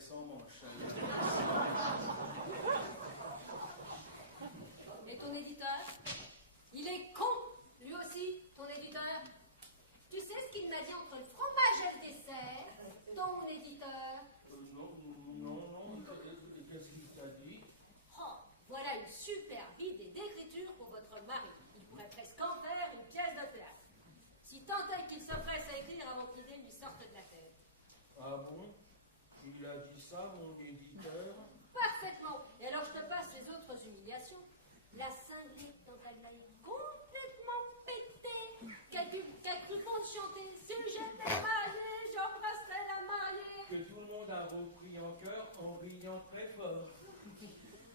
sans manche. Et ton éditeur? Il est con, lui aussi, ton éditeur. Tu sais ce qu'il m'a dit entre le fromage et le dessert, ton éditeur? Non, qu'est-ce qu'il t'a dit? Oh, voilà une super idée d'écriture pour votre mari. Il pourrait presque en faire une pièce de théâtre. Si tant est qu'il se presse à écrire avant que l'idée lui sorte de la tête. Ah bon? Il a dit ça, mon éditeur? Parfaitement. Et alors je te passe les autres humiliations. La cinglée dont elle m'a complètement pété. Qu'elle cru bon de chanter. Si j'étais mariée, j'embrasserais la mariée. Que tout le monde a repris en chœur en riant très fort.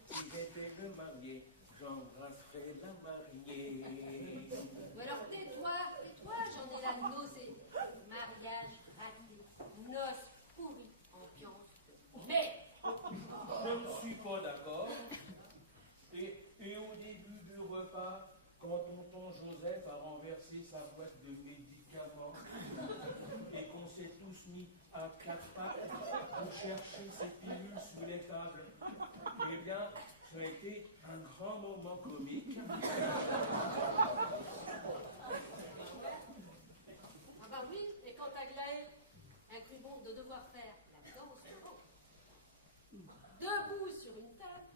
Si j'étais le marié, j'embrasserais la mariée. Ou alors tais-toi, j'en ai la nausée. Mariage raté, noces pourries, ambiance. Mais je ne suis pas d'accord. Et au début du repas, quand tonton Joseph a renversé sa boîte de médicaments et qu'on s'est tous mis à quatre pattes pour chercher ces pilules sous les tables, eh bien, ça a été un grand moment comique. ah bah oui, et quand Aglaé a cru bon de devoir faire la danse de gauche, debout sur une table,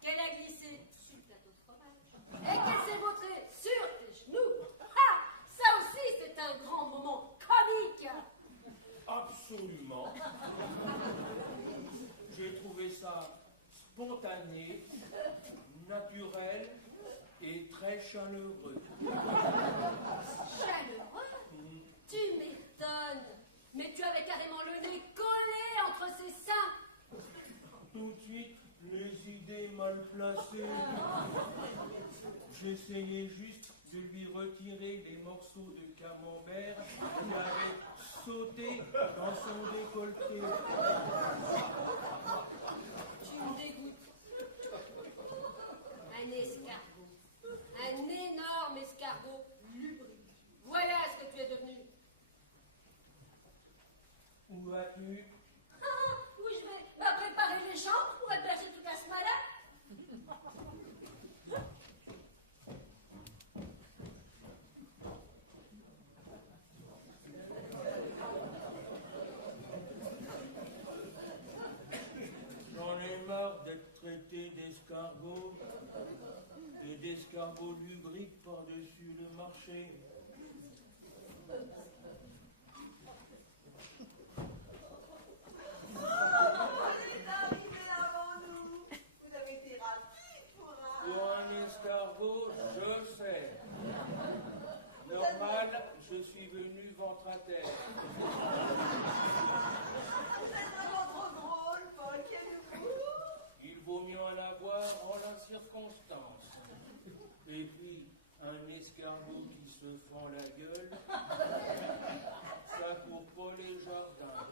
qu'elle a glissé sur le plateau de fromage, et qu'elle s'est vautrée sur tes genoux. Ah, ça aussi c'est un grand moment comique. Absolument. J'ai trouvé ça spontané, naturel et très chaleureux. Chaleureux? Tu m'étonnes. Mais tu avais carrément le nez collé entre ses seins. Tout de suite, les idées mal placées. J'essayais juste de lui retirer les morceaux de camembert qui avaient sauté dans son décolleté. Tu me dégoûtes. Un escargot. Un énorme escargot lubrique. Voilà ce que tu es devenu. Où vas-tu? Où je vais? Bah, préparer les chambres pour héberger toute la semaine. J'en ai marre d'être traité d'escargot et d'escargot lubrique par-dessus le marché. Pour un escargot, je sais. Normal, je suis venu ventre à terre. Vous êtes vraiment trop drôle, Paul, quel humour! Il vaut mieux en avoir en la circonstance. Et puis, un escargot qui se fend la gueule, ça court pas les jardins.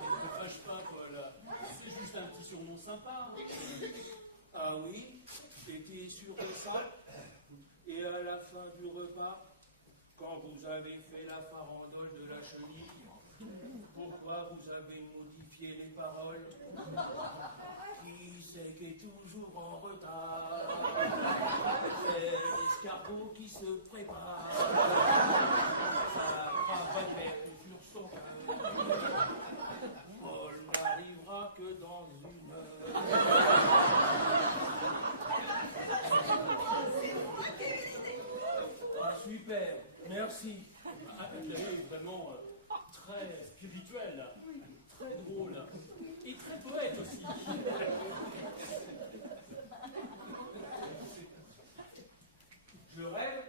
Ne te fâche pas, Paul. C'est juste un petit surnom sympa. Ah oui, et sûr de ça. Et à la fin du repas, quand vous avez fait la farandole de la chenille, pourquoi vous avez modifié les paroles? Qui c'est qui est toujours en retard? C'est l'escargot qui se prépare. Ça cravate sur son cœur. Paul n'arrivera que dans une heure. C'est moi qui ai eu l'idée! Ah, super, merci. Elle est vraiment très spirituelle, très drôle et très poète aussi. Je rêve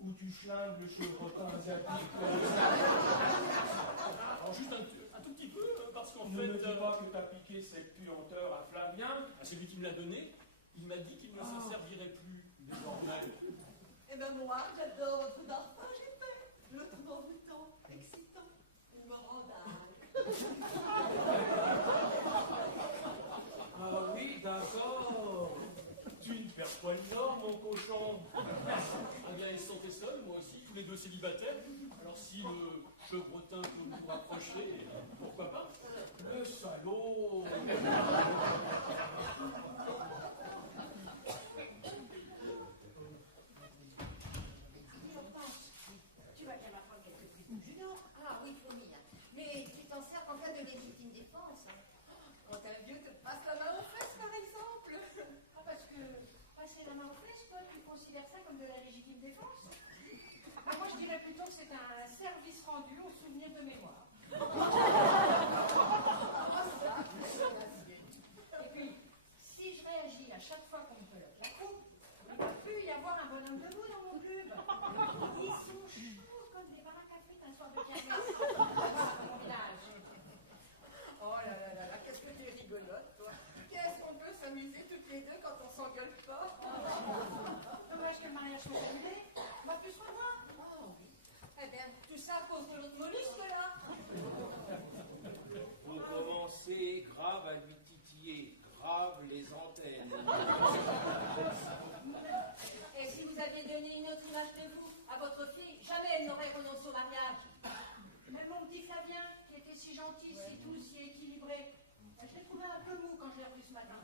ou tu schlingues le chevrotin asiatique? Alors juste un tout petit peu, parce qu'en Ne fait... me dis pas que t'as piqué cette puanteur à Flavien. C'est lui qui me l'a donné. Il m'a dit qu'il ne s'en servirait plus désormais. Eh ben moi, j'adore votre parfum, j'ai fait le tout envoûtant, excitant, une morandale. Ah oui, d'accord. Tu ne perds pas le nord, mon cochon. Ah bien, ils se sentaient seuls, moi aussi, tous les deux célibataires. Alors si le chevrotin peut nous rapprocher, pourquoi pas? salaud. Tu vas bien m'apprendre quelques trucs du Nord. Ah oui, promis. Mais tu t'en sers en cas de légitime défense. Quand un vieux te passe la main aux fesses, par exemple. Ah, parce que passer la main aux fesses, toi, tu considères ça comme de la légitime défense? Ah, moi, je dirais plutôt que c'est un service rendu au souvenir de mémoire. Et puis, si je réagis à chaque fois qu'on me pelote la coupe, il ne va plus y avoir un bonhomme debout dans mon club. Ils sont chauds comme des baraques à frites un soir de kermesse. Dans mon village. Oh là là là là, qu'est-ce que tu es rigolote, toi. Qu'est-ce qu'on peut s'amuser toutes les deux quand on s'engueule pas. Dommage que le mariage soit annulé. On va plus se revoir. Oh oui. Eh bien, tout ça à cause de l'autre mollusque, là. Vous commencez grave à lui titiller, grave les antennes. Et si vous aviez donné une autre image de vous à votre fille, jamais elle n'aurait renoncé au mariage. Même mon petit Flavien, qui était si gentil, si doux, si équilibré, je l'ai trouvé un peu mou quand je l'ai revu ce matin.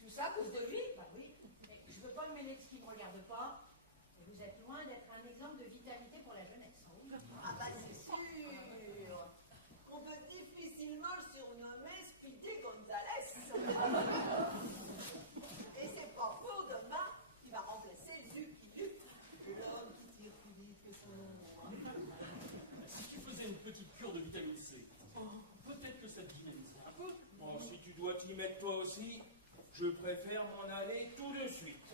Tout ça à cause de lui? Bah oui. Mais je veux pas me mêler de ce qui ne me regarde pas. Et vous êtes loin d'être un exemple de vitalité pour la jeunesse. Ah bah c'est sûr. On peut difficilement le surnommer Speedy Gonzales. Et c'est pas pour demain qu'il va remplacer Lucky Luke, l'homme qui tire plus vite que son ombre. Si tu faisais une petite cure de vitamine C, peut-être que ça te dynamiserait un peu. Bon, si tu dois t'y mettre toi aussi, je préfère m'en aller tout de suite.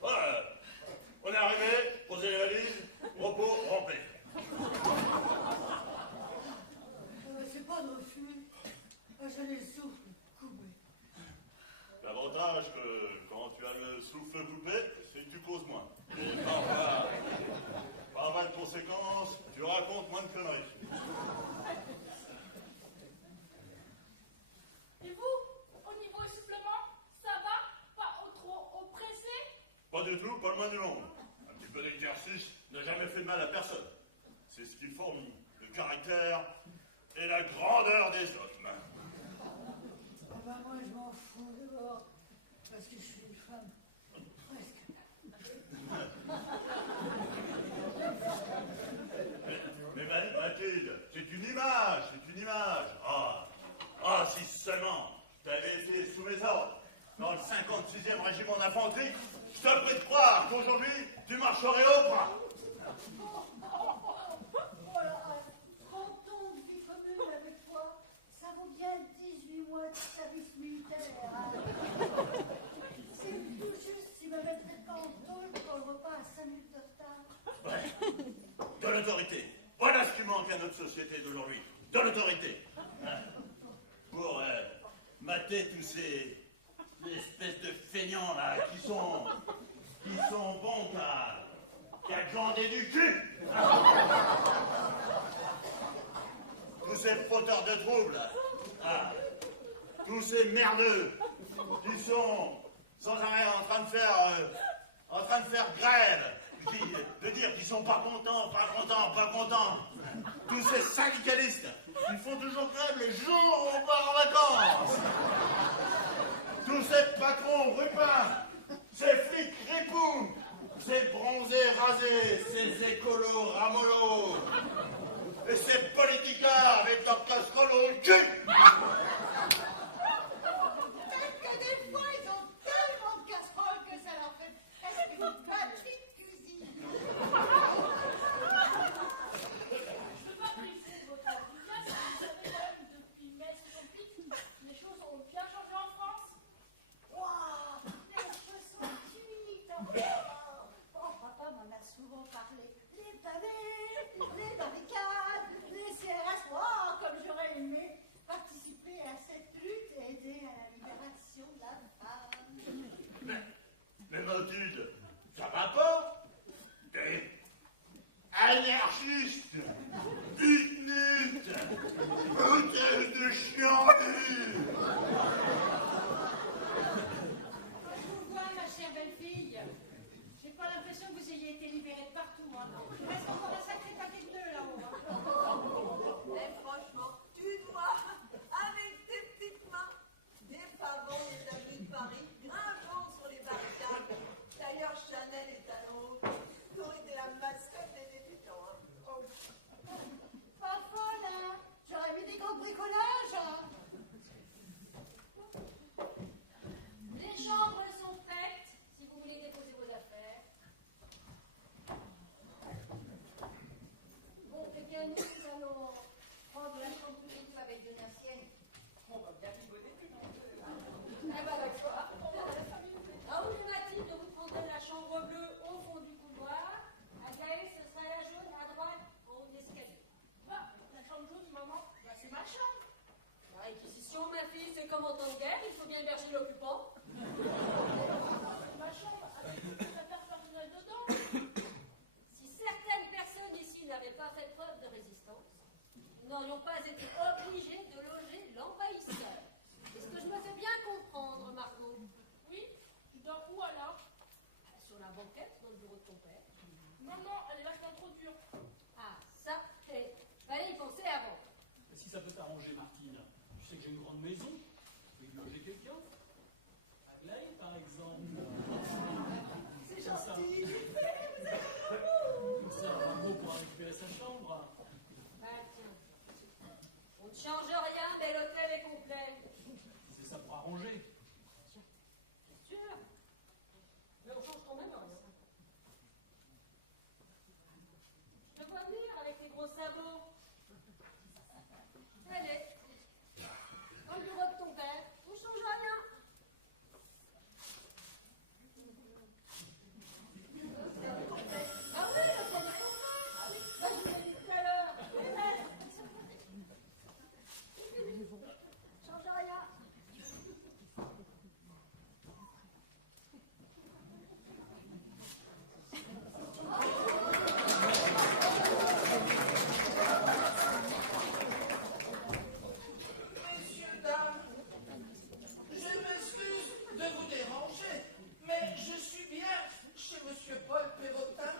Voilà, on est arrivé, posez les valises, repos, rampé. C'est pas nos flux. Je les souffle coupé. L'avantage que quand tu as le souffle coupé, c'est que tu causes moins. Et par mal de conséquences, tu racontes moins de conneries. Et vous, au niveau essoufflement, ça va? Pas trop oppressé? Pas du tout, pas le moins du monde. Un petit peu d'exercice n'a jamais fait de mal à personne. C'est ce qui forme le caractère et la grandeur des hommes. Ah bah moi je m'en fous d'abord. Parce que je suis une femme. Presque. Mais Mathilde, c'est une image, c'est une image. Ah, si seulement t'avais été sous mes ordres dans le 56e régiment d'infanterie, je te prie de croire qu'aujourd'hui, tu marcherais au bras. Voilà, 30 ans de vie commune avec toi, ça vaut bien 18 mois de service militaire. Hein. C'est tout juste s'il me mettrait pas en tôle pour le repas à 5 minutes de retard. Ouais. De l'autorité. Voilà ce qui manque à notre société d'aujourd'hui. De l'autorité. Hein. Pour mater tous ces espèces de feignants là qui sont bons qu'à glander du cul. Tous ces fauteurs de troubles, ah, tous ces merdeux qui sont sans arrêt en train de faire grève, de dire qu'ils sont pas contents. Tous ces syndicalistes, ils font toujours grève les jours où on part en vacances. Tous ces patrons rupins, ces flics ripoux, ces bronzés rasés, ces écolos ramolos, et ces politicards avec leur casserole au cul. Peut-être que des fois ils ont tellement de casseroles que ça leur fait presque une batterie de cuisine. Je veux pas briser votre enthousiasme, mais vous savez quand même, depuis mai 68, les choses ont bien changé en France. Waouh, les 68 ans. Oh, papa m'en a souvent parlé. Les pavés, les barricades, les CRS. Oh, comme j'aurais aimé participer à cette la banquette dans le bureau de ton père. Non, non, elle est vachement trop dure. Ah, ça, fallait y penser avant. Si ça peut t'arranger, Martine, tu sais que j'ai une grande maison. Tu peux y loger quelqu'un. Aglaé, par exemple. C'est Ça, gentil. C'est un mot pour récupérer sa chambre. Ah, tiens. On ne change rien, mais l'hôtel est complet. C'est ça pour arranger. Bien sûr. Mais on change quand même rien. Je te vois venir avec les gros sabots. Allez. Dans le bureau de ton père, on ne change rien. Ah oui, l'hôtel est complet. Bah, je vous l'ai dit tout à l'heure. Change rien. Messieurs, dames, je m'excuse de vous déranger, mais je suis bien chez Monsieur Paul Perrotin.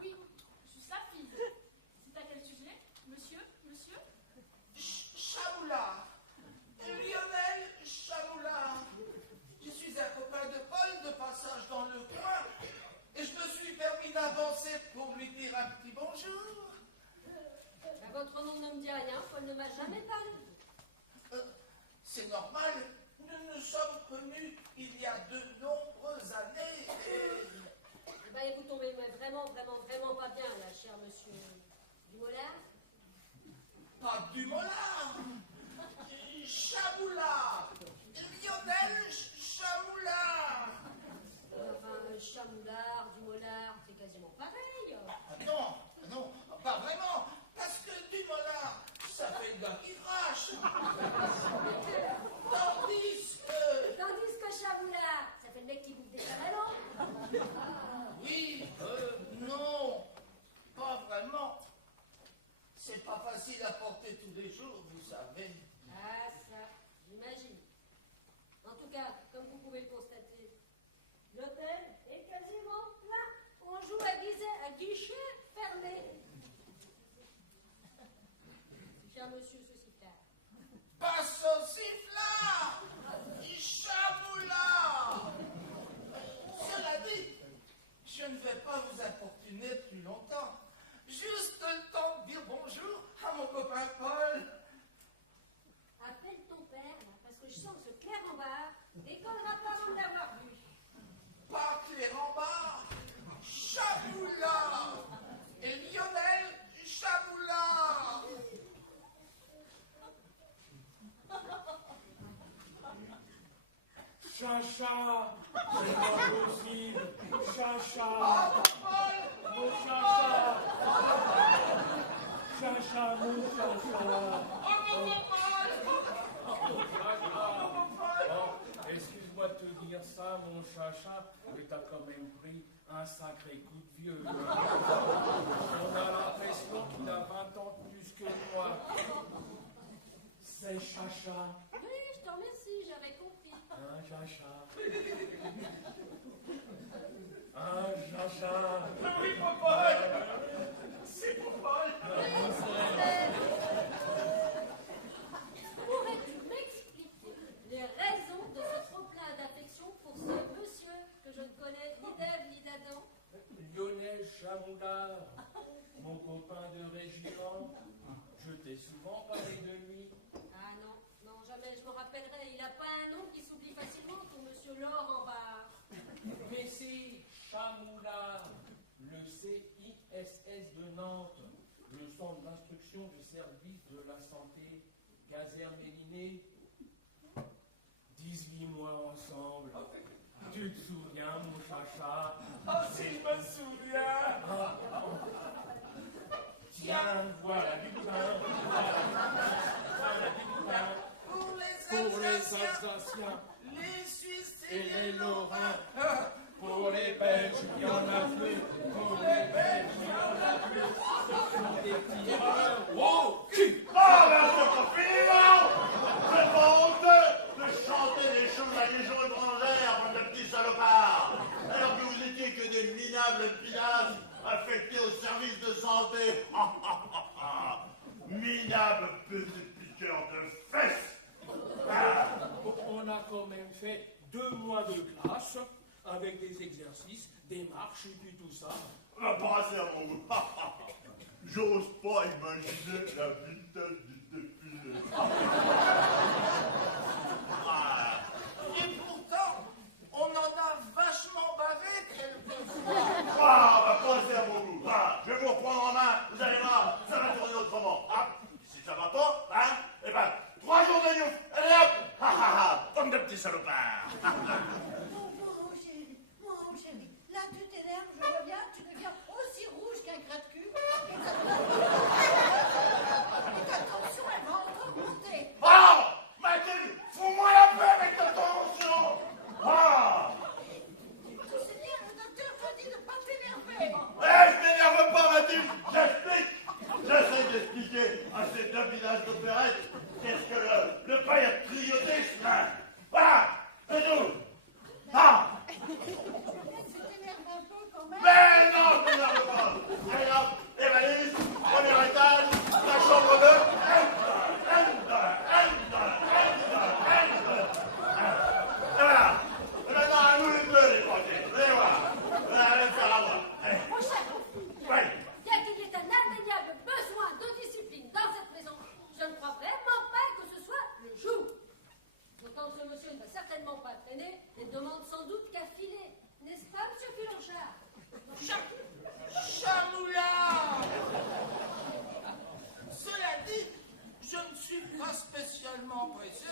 Oui, je suis sa fille. C'est à quel sujet? Monsieur? Chamoulard. Lionel Chamoulard. Je suis un copain de Paul de passage dans le coin et je me suis permis d'avancer pour lui dire un petit bonjour. Bah, votre nom ne me dit rien, Paul ne m'a jamais parlé. C'est normal, nous nous sommes connus il y a de nombreuses années et... Eh ben, vous tombez vraiment pas bien, là, cher monsieur Dumolin. Pas Dumolard, Chamoulard, Lionel Chamoulard. Enfin, Chamoulard, Dumolard, c'est quasiment pareil. Non, non, pas vraiment, parce que Dumolard, ça fait le gars qui crache. Tandis que Chamoulard, ça fait le mec qui bouffe des cabalons. Oui, non, pas vraiment. C'est pas facile à porter tous les jours, vous savez. Ah, ça, j'imagine. En tout cas, comme vous pouvez le constater, l'hôtel est quasiment plein. On joue à guichet fermé. Cher monsieur Sauciflard. Pas sauciflard, Chamoulard. Cela dit, je ne vais pas vous importuner plus longtemps. Juste le temps de dire bonjour à mon copain Paul. Appelle ton père, là, parce que je sens que ce Claire-en-Bar décollera pas avant de l'avoir vu. Pas Clérambard, Chamoulard et Lionel Chamoulard. Chacha, c'est pas possible. Chacha, Ah, Paul, mon chacha. Chacha, mon chacha. oh mon Oh, excuse-moi de te dire ça, mon chacha, mais t'as quand même pris un sacré coup de vieux. On a l'impression qu'il a 20 ans de plus que moi. C'est chacha. Oui, je te remercie, j'avais compris. Un chacha. Un chacha. Oui, pour Paul. C'est pour Paul. Pourrais-tu m'expliquer les raisons de ce trop-plein d'affection pour ce monsieur que je ne connais ni d'Ève ni d'Adam? Lionel Chamoulard, mon copain de régiment. Je t'ai souvent parlé de lui. Ah non, non, jamais je me rappellerai. Il n'a pas un nom qui s'oublie facilement pour monsieur Laure-en-Bar. Mais c'est Chamoulard, le CISS de Nantes, le centre d'instruction du service de la santé, caserne Mélinée. 18 mois ensemble. Tu te souviens, mon chacha? Oh, si je me souviens. Tiens, voilà du pain. Voilà du pain. Pour les Alsaciens les Suisses et les Lorrains. Pour les Belges, il y en a plus. Pour les Belges, il y en a plus. Pour des tireurs au cul. Ah, ben c'est pas fini, non! C'est pas honteux de chanter des choses à légion étrangère, bande de petits salopards! Alors que vous étiez que minable pillage affecté au service de santé. Minable petit piqueur de fesses. On a quand même fait 2 mois de classe avec des exercices, des marches et puis tout ça. Pas assez à mon goût. J'ose pas imaginer la vitesse du défilé. Et pourtant, on en a vachement bavé quelquefois. Pas assez à mon goût. Je vais vous reprendre en main, vous allez voir, ça va tourner autrement. Si ça va pas, eh ben, 3 jours de news. Allez hop, comme de petits salopards. Mon chéri, là tu t'énerves, je vois bien, tu deviens aussi rouge qu'un gratte-cul. Et ta tension, elle va encore monter. Mathilde, fous-moi la paix avec ta tension. Tu sais bien, le docteur t'a dit de pas t'énerver. Je m'énerve pas, Mathilde, j'explique. J'essaie d'expliquer à ces 2 villages d'opérette qu'est-ce que le patriotisme. Voilà, c'est tout. Tu t'énerves un peu quand même. Mais non, je m'énerve pas. Allez hop, les valises, premier étage, la chambre 2. Voilà. Et maintenant, à nous les 2, les projets. Allez voir. Allez faire à moi. Allez. Mon cher, Ouais. bien qu'il y ait un indéniable besoin de discipline dans cette maison, je ne crois vraiment pas que ce soit le jour. D'autant que ce monsieur ne va certainement pas traîner et demande sans doute qu'à filer. N'est-ce pas, monsieur Filanchard? Chamoula! Cela dit, je ne suis pas spécialement pressé.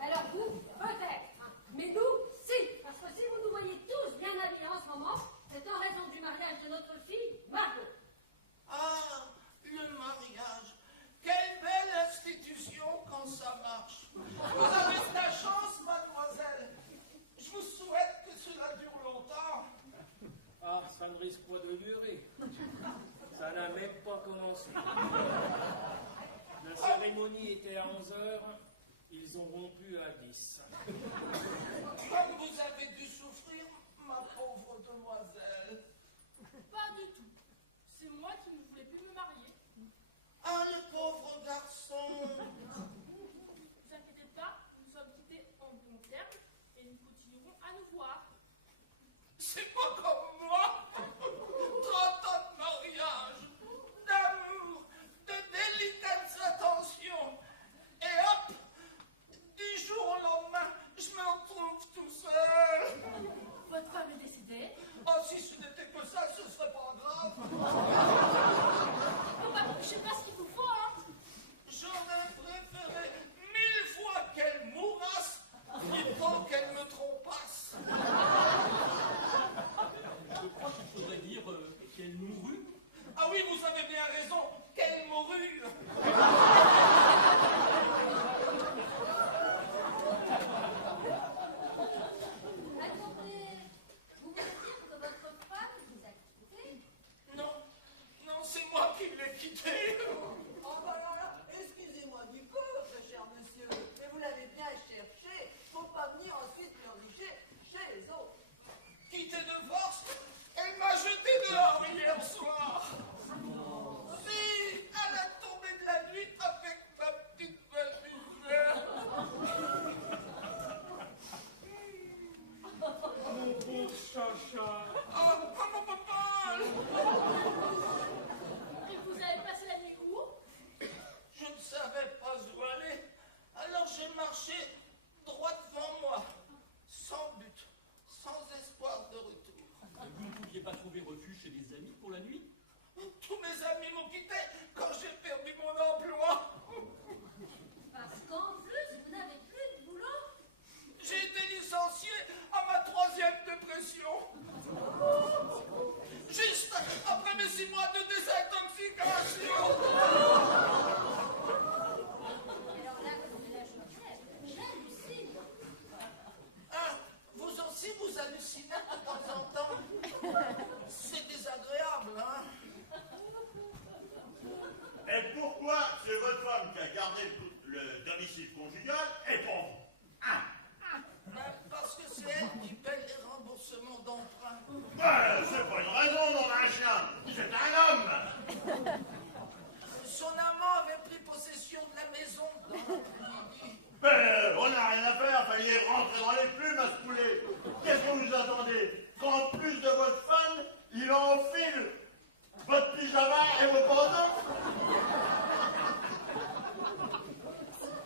Alors vous, peut-être. Mais nous, si. Parce que si vous nous voyez tous bien habillés en ce moment, c'est en raison du mariage de notre fille, Margot. Le mariage. Quelle belle institution quand ça marche. Vous avez de la chance, mademoiselle. Je vous souhaite que cela dure longtemps. Ça ne risque pas de durer. Ça n'a même pas commencé. La cérémonie était à 11h, ils ont rompu à 10. Comme vous avez dû souffrir, ma pauvre demoiselle. Pas du tout. C'est moi qui ne voulais plus me marier. Le pauvre garçon. Ne vous inquiétez pas, nous sommes quittés en bons termes et nous continuerons à nous voir. C'est pas comme moi. 30 ans de mariage, d'amour, de délicates attentions. Et hop, du jour au lendemain, je me retrouve tout seul. Votre femme est décédée. Si ce n'était que ça, ce serait pas grave. Je sais pas ce qu'il vous faut, hein. J'aurais préféré 1000 fois qu'elle mourasse plutôt qu'elle me trompasse. Je crois qu'il faudrait dire qu'elle mourut. Oui, vous avez bien raison, qu'elle mourut. Attendez, vous voulez dire que votre femme vous a quitté? Non, c'est moi qui l'ai quitté. Excusez-moi du peu, cher monsieur, mais vous l'avez bien cherché. Faut pas venir ensuite pleurnicher chez les autres. Quitté de force, elle m'a jeté dehors hier soir. Si, à la tombée de la nuit avec ma petite valise. Mon pauvre chacha. Mon papa. Et vous avez passé la nuit où? Je ne savais pas où aller, alors j'ai marché droit devant moi, sans but, sans espoir de retour. Vous ne pouviez pas trouver refuge chez des amis pour la nuit? Tous mes amis m'ont quitté quand j'ai perdu mon emploi. Parce qu'en plus, vous n'avez plus de boulot. J'ai été licencié à ma 3e dépression. Juste après mes 6 mois de désintoxication. Alors là, comme dit la Geneviève, j'hallucine. Vous aussi, vous hallucinez de temps en temps. C'est désagréable, hein? Et pourquoi c'est votre femme qui a gardé le domicile conjugal et pas vous? Parce que c'est elle qui paye les remboursements. ce monde d'emprunt. C'est pas une raison, nom d'un chien. C'est un homme. Son amant avait pris possession de la maison dans l'après-midi. Mais on n'a rien à faire, fallait rentrer dans les plumes à ce poulet. Qu'est-ce que vous attendez? Qu'en plus de votre fan, il enfile votre pyjama et vos pantoufles?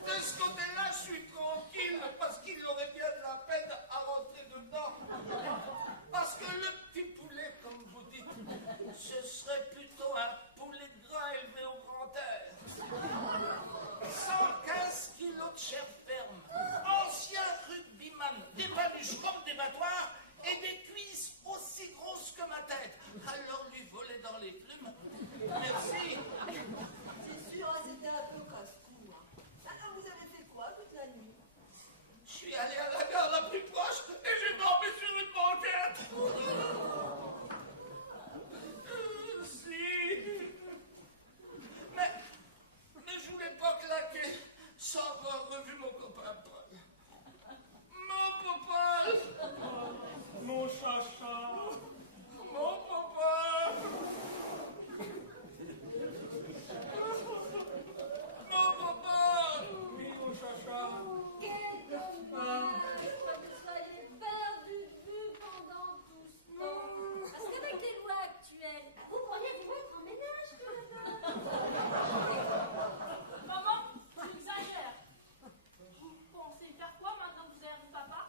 De ce côté-là, je suis tranquille parce qu'il aurait bien de la peine à rentrer dedans. Parce que le petit poulet, comme vous dites, ce serait plutôt un poulet de gras élevé au grand air. 115 kilos de chair ferme, ancien rugbyman, des baluches comme des battoirs et des cuisses aussi grosses que ma tête. Alors lui voler dans les plumes. Merci. C'est sûr, hein, c'était un peu casse-cou. Hein. Alors, vous avez fait quoi toute la nuit? Je suis allé à la gare la plus proche et j'ai dormi sur une banquette. Si. Mais je voulais pas claquer sans avoir revu mon copain Paul. Mon papa. Mon chacha. Mon papa. Mon papa. Oui, mon chacha. Quel dommage que vous soyez perdu de vue pendant tout ce temps. Parce qu'avec les lois actuelles, vous pourriez vous mettre en ménage tous les deux. Maman, tu exagères. Vous pensez faire quoi maintenant que vous avez vu papa?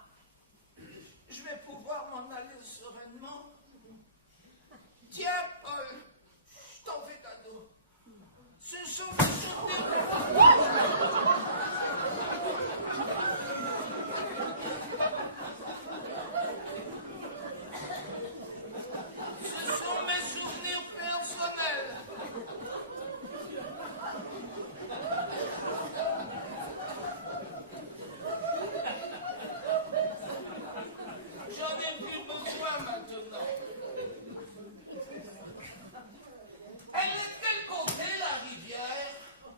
Je vais pouvoir m'en aller sereinement. Tiens, Paul, je t'en fais cadeau. Ce sont mes souvenirs. Ce sont mes souvenirs personnels. J'en ai plus besoin maintenant. Elle est de quel côté, la rivière?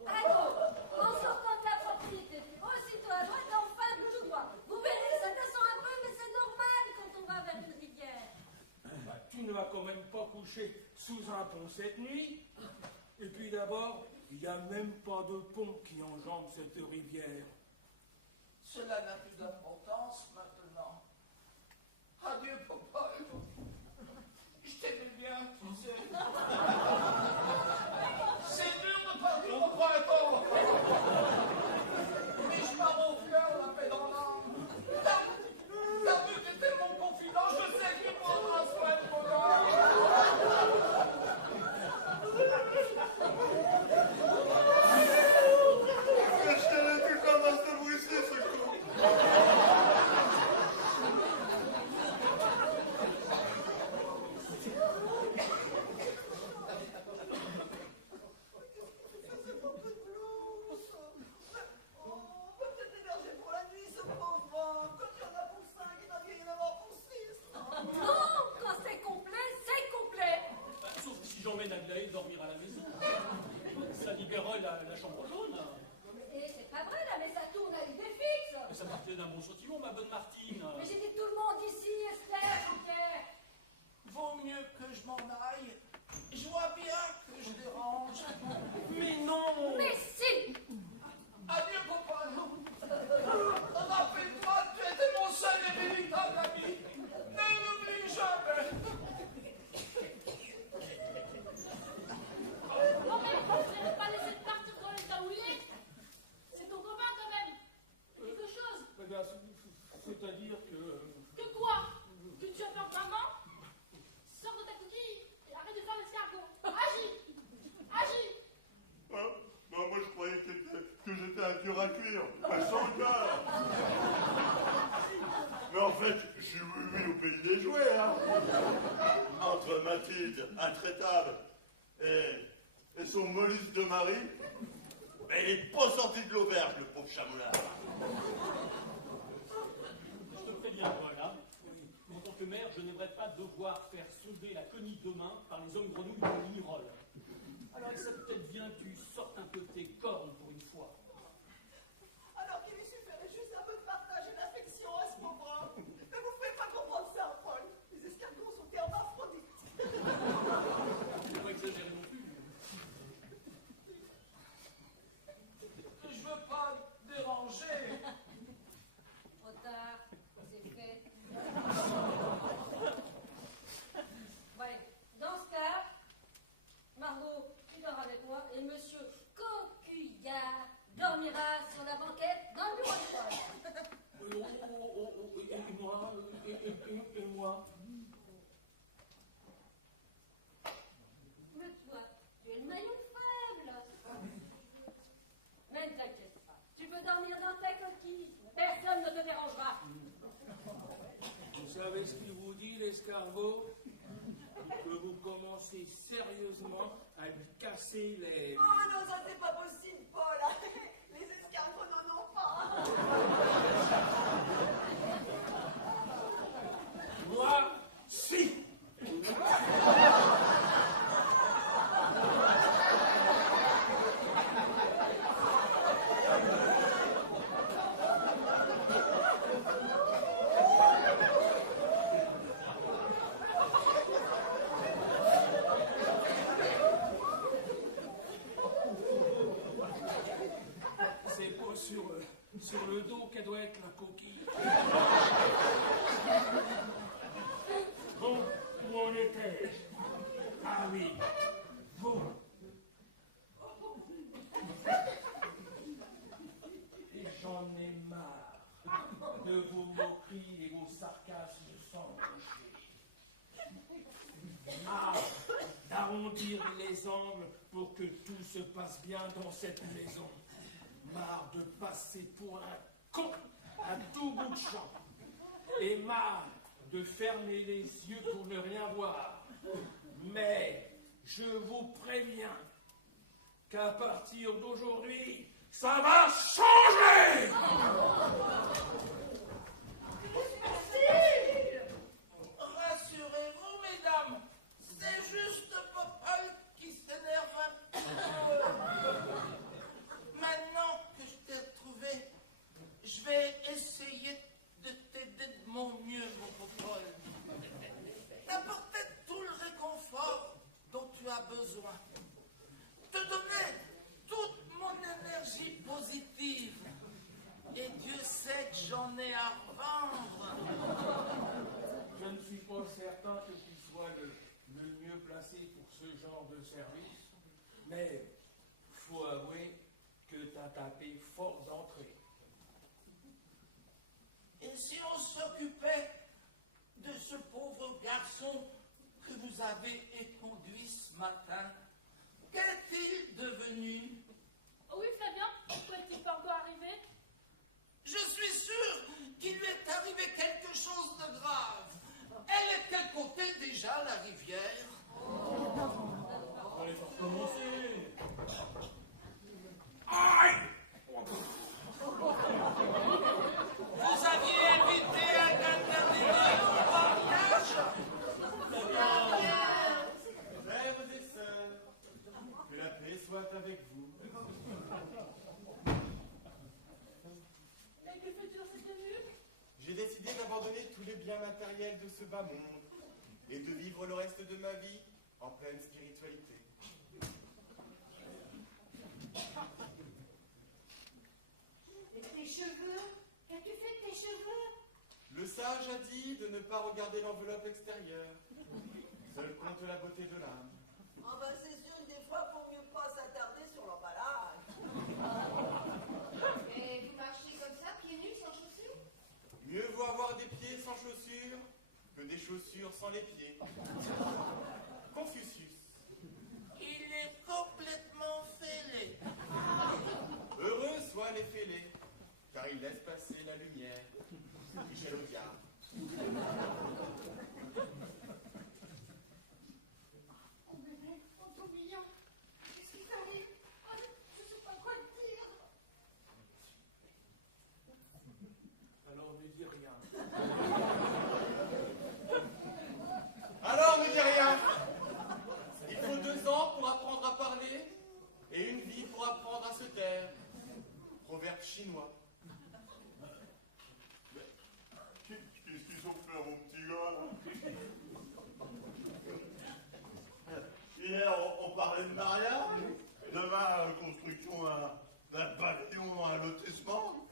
À gauche, en sortant de la propriété, puis aussitôt à droite, enfin tout droit. Vous verrez, ça descend un peu, mais c'est normal quand on va vers une rivière. Bah, tu ne vas quand même pas coucher sous un pont cette nuit. Et puis d'abord, il n'y a même pas de pont qui enjambe cette rivière. Cela n'a plus d'importance maintenant. Adieu, papa. Je t'aimais bien, tu sais. C'est dur de partir au printemps. Mais je pars au cœur, la paix dans l'âme. T'as vu que t'étais mon confident, je sais qu'il prendra soin de mon âme. Je t'avais tout comme à se brusser, ce con. C'est pas peu de blouses. On peut peut-être héberger pour la nuit, ce pauvre homme. Quand il y en a pour 5, il va bien y en avoir pour 6. Non, quand c'est complet, c'est complet. Bah, sauf si j'emmène Aglaé dormir à la maison. Ça libérerait la chambre jaune. Et c'est pas vrai, là, mais ça tourne à l'idée fixe. Mais ça partait d'un bon sentiment, ma bonne Martine. Mais j'ai dit tout le monde ici, Esther, Jean-Pierre. Vaut mieux que je m'en aille. Je vois bien que je dérange. Mais non! Mais si! Adieu, papa. Rappelle-toi, tu étais mon seul et véritable ami. Ne l'oublie jamais. Non mais vous n'allez pas laisser partir dans l'état où il est. C'est ton copain quand même. Quelque chose. Eh bien, c'est-à-dire que... Que quoi? Que tu as peur de maman? Sors de ta coquille et arrête de faire l'escargot. Agis. Agis. Hein? Non, moi je croyais que j'étais un dur à cuire, un sans cœur. Mais en fait, je suis oui au pays des jouets, hein. Entre Mathilde, intraitable, et son mollusque de mari, mais il est pas sorti de l'auberge, le pauvre chamoulard. Je te préviens, Paul, hein. En tant que maire, je n'aimerais pas devoir faire sauver la quenille demain par les hommes grenouilles de Lignerolles. Alors il serait peut-être bien que tu sortes un peu tes cornes pour une fois. Alors qu'il lui suffirait juste un peu de partage et d'affection à ce pauvre homme. Mais vous ne pouvez pas comprendre ça, Paul. Et moi? Mais toi, tu es le maillon faible. Mais ne t'inquiète pas, tu peux dormir dans ta coquille. Personne ne te dérangera. Vous savez ce qu'il vous dit, l'escargot? Que vous commencez sérieusement à lui casser les... Oh non, ça c'est pas possible, Paul. Les escargots n'en ont pas. Moi, si! C'est pas sur le dos qu'elle doit être la coquille. Bon, où en étais-je? Ah oui, vous. Et j'en ai marre de vos moqueries et vos sarcasmes sans toucher. Marre d'arrondir les angles pour que tout se passe bien dans cette maison. Marre de passer pour un con à tout bout de champ. Et marre de fermer les yeux pour ne rien voir. Mais je vous préviens qu'à partir d'aujourd'hui, ça va changer! Rassurez-vous, mesdames, c'est juste Popol qui s'énerve un peu. Maintenant que je t'ai retrouvé, je vais essayer de t'aider de mon mieux, mon Popol. T'apporter tout le réconfort dont tu as besoin. Te donner toute mon énergie positive. Et Dieu sait que j'en ai à vendre. Je ne suis pas certain que tu sois le mieux placé pour ce genre de service, mais faut avouer que tu as tapé fort d'entrée. Et si on s'occupait de ce pauvre garçon que vous avez éconduit ce matin, qu'est-il devenu? Oui, Flavien, pourquoi est-il pas encore arrivé? Je suis sûr qu'il lui est arrivé quelque chose de grave. Elle est de quel côté déjà, la rivière? On les faire commencer. Vous aviez invité un gardien au mariage? Frères et sœurs, que la paix soit avec vous. Et que fais-tu dans cette tenue? J'ai décidé d'abandonner tous les biens matériels de ce bas monde et de vivre le reste de ma vie en pleine spiritualité. Et tes cheveux? Qu'as-tu fait de tes cheveux? Le sage a dit de ne pas regarder l'enveloppe extérieure. Seul compte la beauté de l'âme. Ah bah c'est sûr que des fois, faut mieux pas s'attarder sur l'emballage. Et vous marchez comme ça, pieds nus, sans chaussures? Mieux vaut avoir des pieds sans chaussures que des chaussures sans les pieds. Confucius. Il est complètement fêlé. Heureux soient les fêlés, car ils laissent passer la lumière. Michel Audiard. Oh bébé, oh ton mignon. Qu'est-ce qui t'arrive? Oh, je ne sais pas quoi te dire. Alors ne dis rien. Alors ne dis rien. Il faut 2 ans pour apprendre à parler et une vie pour apprendre à se taire. Proverbe chinois. Qu'est-ce qu'ils ont fait à mon petit gars là? Hier, on parlait de mariage. Demain, construction d'un pavillon, un lotissement.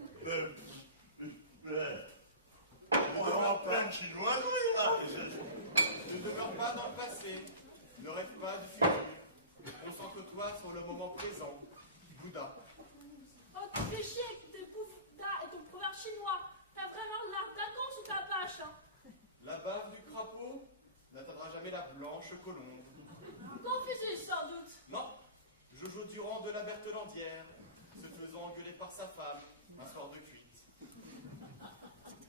On est en pleine chinoiserie là. Ne demeure pas dans le passé. Ne rêve pas du futur. Concentre-toi sur le moment présent. Bouddha. Oh, tu fais chier avec tes bouffes et ton proverbe chinois. T'as vraiment l'air d'un con sous ta bâche, hein. La bave du crapaud n'atteindra jamais la blanche colombe. Confucius, sans doute. Non, Jojo Durand de la Berthelandière, se faisant engueuler par sa femme, un soir de cuite.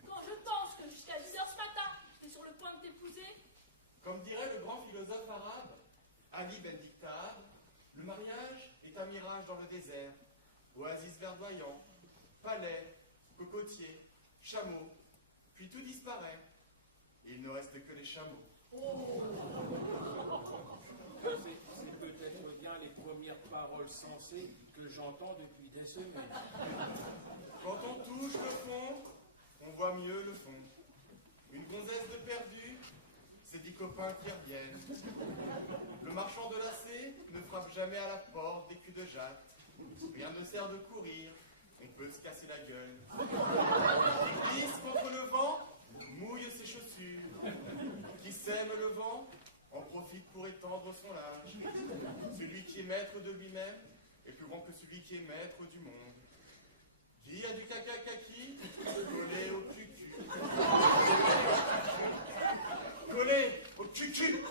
Quand je pense que jusqu'à 10h ce matin, j'étais sur le point de t'épouser, Comme dirait le grand philosophe arabe, Ali Ben Dictar, le mariage est un mirage dans le désert, oasis verdoyant, palais, cocotiers, chameaux, puis tout disparaît, et il ne reste que les chameaux. C'est peut-être bien les premières paroles sensées que j'entends depuis des semaines. Quand on touche le fond, on voit mieux le fond. Une gonzesse de perdu, c'est 10 copains qui reviennent. Le marchand de lacets ne frappe jamais à la porte des culs de jatte. Rien ne sert de courir, on peut se casser la gueule. Qui glisse contre le vent, mouille ses chaussures. Qui sème le vent, en profite pour étendre son linge. Celui qui est maître de lui-même est plus grand que celui qui est maître du monde. Qui a du caca kaki, collé au cucu. Collé au cucu.